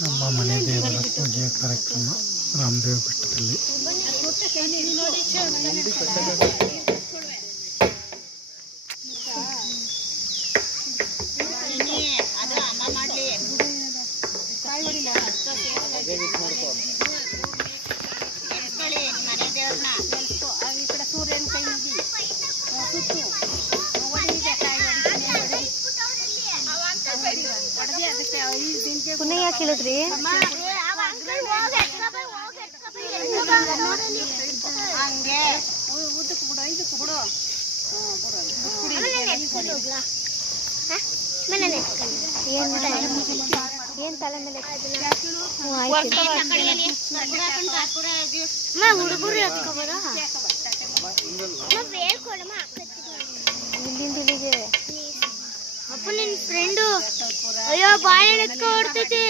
ನಮ್ಮ ಮನೆ ದೇವರ ಪೂಜೆಯ ಕಾರ್ಯಕ್ರಮ ರಾಮದೇವ ಬೆಟ್ಟದಲ್ಲಿ. ಪುನಃ ಯಾಕೆ ಹೇಳಿದ್ರಿ? ಏನ್ ತಲೆ ಮೇಲೆ ಹುಡುಗರು ಇಲ್ಲಿಂದ ಇಲ್ಲಿಗೆ ಅಪ್ಪ ನಿನ್ ಫ್ರೆಂಡು ಅಯ್ಯೋ ಬಾಳೆಹಣ್ಣು ಎತ್ಕೊ ಹೊಡ್ತೈತಿ.